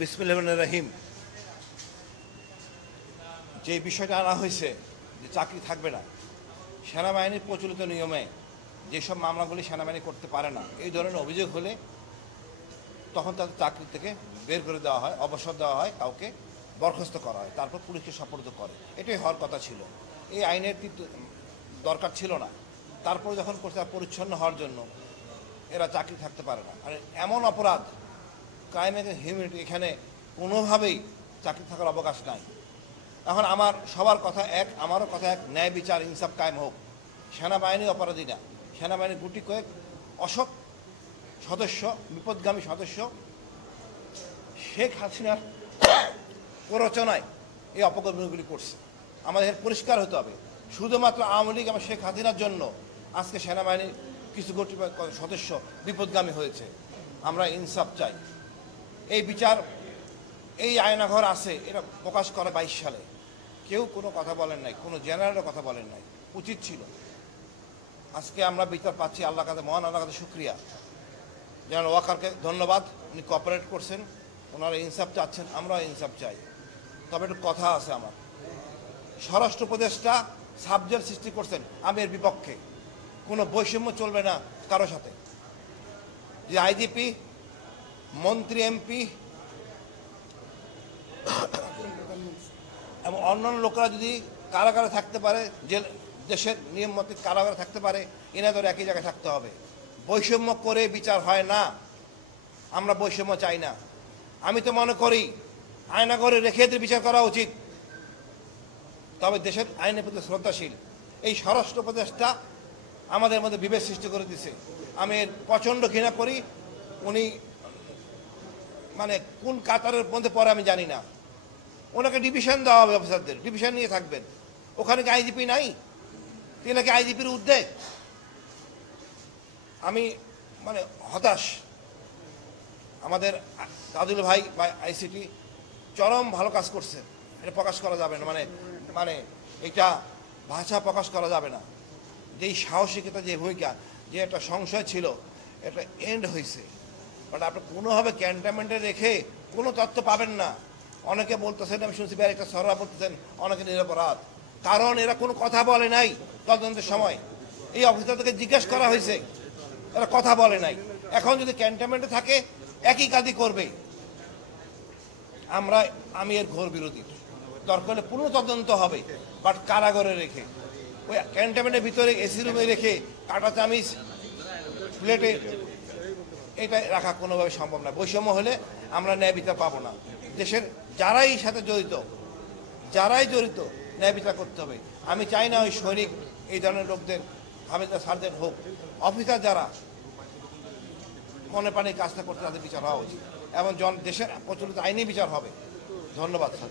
বিসমিল্লাহির রহিম। যে বিষয়টা আনা হয়েছে যে চাকরি থাকবে না, সেনাবাহিনীর প্রচলিত নিয়মে যেসব মামলাগুলি সেনাবাহিনী করতে পারে না, এই ধরনের অভিযোগ হলে তখন তাদের চাকরি থেকে বের করে দেওয়া হয়, অবসর দেওয়া হয়, কাউকে বরখাস্ত করা হয়, তারপর পুলিশকে সোপর্দ করে। এটাই হওয়ার কথা ছিল। এই আইনের কিন্তু দরকার ছিল না। তারপর যখন করছে পরিচ্ছন্ন হওয়ার জন্য এরা চাকরি থাকতে পারে না। আর এমন অপরাধ, ক্রাইম এগেন্সট হিউম্যানিটি, এখানে কোনোভাবেই চাকরি থাকার অবকাশ নাই। এখন আমার সবার কথা এক, আমারও কথা এক, ন্যায় বিচার ইনসাফ কায়েম হোক। সেনাবাহিনী অপরাধী না, সেনাবাহিনীর গুটি কয়েক অসৎ সদস্য, বিপদগামী সদস্য শেখ হাসিনার প্ররোচনায় এই অপকর্মগুলি করছে। আমাদের পরিষ্কার হতে হবে, শুধুমাত্র আওয়ামী লীগ এবং শেখ হাসিনার জন্য আজকে সেনাবাহিনীর কিছু গোটি সদস্য বিপদগামী হয়েছে। আমরা ইনসাফ চাই। এই বিচার, এই আয়নাঘর আছে, এটা প্রকাশ করে 22 সালে। কেউ কোনো কথা বলেন নাই, কোনো জেনারেলও কথা বলেন নাই। উচিত ছিল। আজকে আমরা বিচার পাচ্ছি, আল্লাহ কাছে, মহান আল্লাহ কাছে শুক্রিয়া। জেনারেল ওয়াকারকে ধন্যবাদ, উনি কোঅপারেট করছেন, ওনারা ইনসাফ চাচ্ছেন, আমরাও ইনসাফ চাই। তবে একটু কথা আছে আমার। স্বরাষ্ট্র উপদেষ্টা সাবজেক্ট সৃষ্টি করছেন, আমি এর বিপক্ষে। কোনো বৈষম্য চলবে না কারো সাথে। যে আইজিপি, মন্ত্রী, এমপি এবং অন্যান্য লোকেরা যদি কারাগারে থাকতে পারে, যে দেশের নিয়ম মতে কারাগারে থাকতে পারে, এনাদের একই জায়গায় থাকতে হবে। বৈষম্য করে বিচার হয় না। আমরা বৈষম্য চাই না। আমি তো মনে করি আয়নাঘরে রেখে এদের বিচার করা উচিত। তবে দেশের আইনের প্রতি শ্রদ্ধাশীল এই স্বরাষ্ট্র উপদেষ্টা আমাদের মধ্যে বিভেদ সৃষ্টি করে দিছে। আমি এর প্রচণ্ড ঘৃণা করি। উনি মানে কোন কাতারের মধ্যে পড়ে আমি জানি না। ওনাকে ডিভিশন দেওয়া হবে, অফিসারদের ডিভিশন নিয়ে থাকবেন। ওখানে কি আইজিপি নাই? তিনি নাকি আইজিপির ঊর্ধ্বে। আমি মানে হতাশ। আমাদের তাজুল ভাই বা আইসিটি চরম ভালো কাজ করছে, এটা প্রকাশ করা যাবে না। মানে এটা ভাষা প্রকাশ করা যাবে না। যেই সাহসিকতা, যে ভূমিকা, যে একটা সংশয় ছিল, এটা এন্ড হয়েছে। বাট আপনি কোনোভাবে ক্যান্টনমেন্টে রেখে কোনো তথ্য পাবেন না। অনেকে বলতেছেন, আমি শুনছি একটা সররা বলতেছেন অনেকে নিরপরাধ, কারণ এরা কোনো কথা বলে নাই তদন্তের সময়। এই অফিসারদেরকে জিজ্ঞেস করা হয়েছে, এরা কথা বলে নাই। এখন যদি ক্যান্টনমেন্টে থাকে একই কাজই করবে। আমি এর ঘোর বিরোধী। দরকার হলে পুরো তদন্ত হবে, বাট কারাগারে রেখে, ওই ক্যান্টনমেন্টের ভিতরে এসি রুমে রেখে কাটা চামিচ প্লেটে এটা রাখা কোনোভাবে সম্ভব না। বৈষম্য হলে আমরা ন্যায় বিচার পাবো না। দেশের যারাই সাথে জড়িত, ন্যায় বিচার করতে হবে। আমি চাই না ওই সৈনিক, এই ধরনের লোকদের হামিদা সার্জেন্ট হোক, অফিসার যারা মনে প্রাণে কাজটা করতে, তাদের বিচার হওয়া উচিত এবং দেশের প্রচলিত আইনি বিচার হবে। ধন্যবাদ স্যার।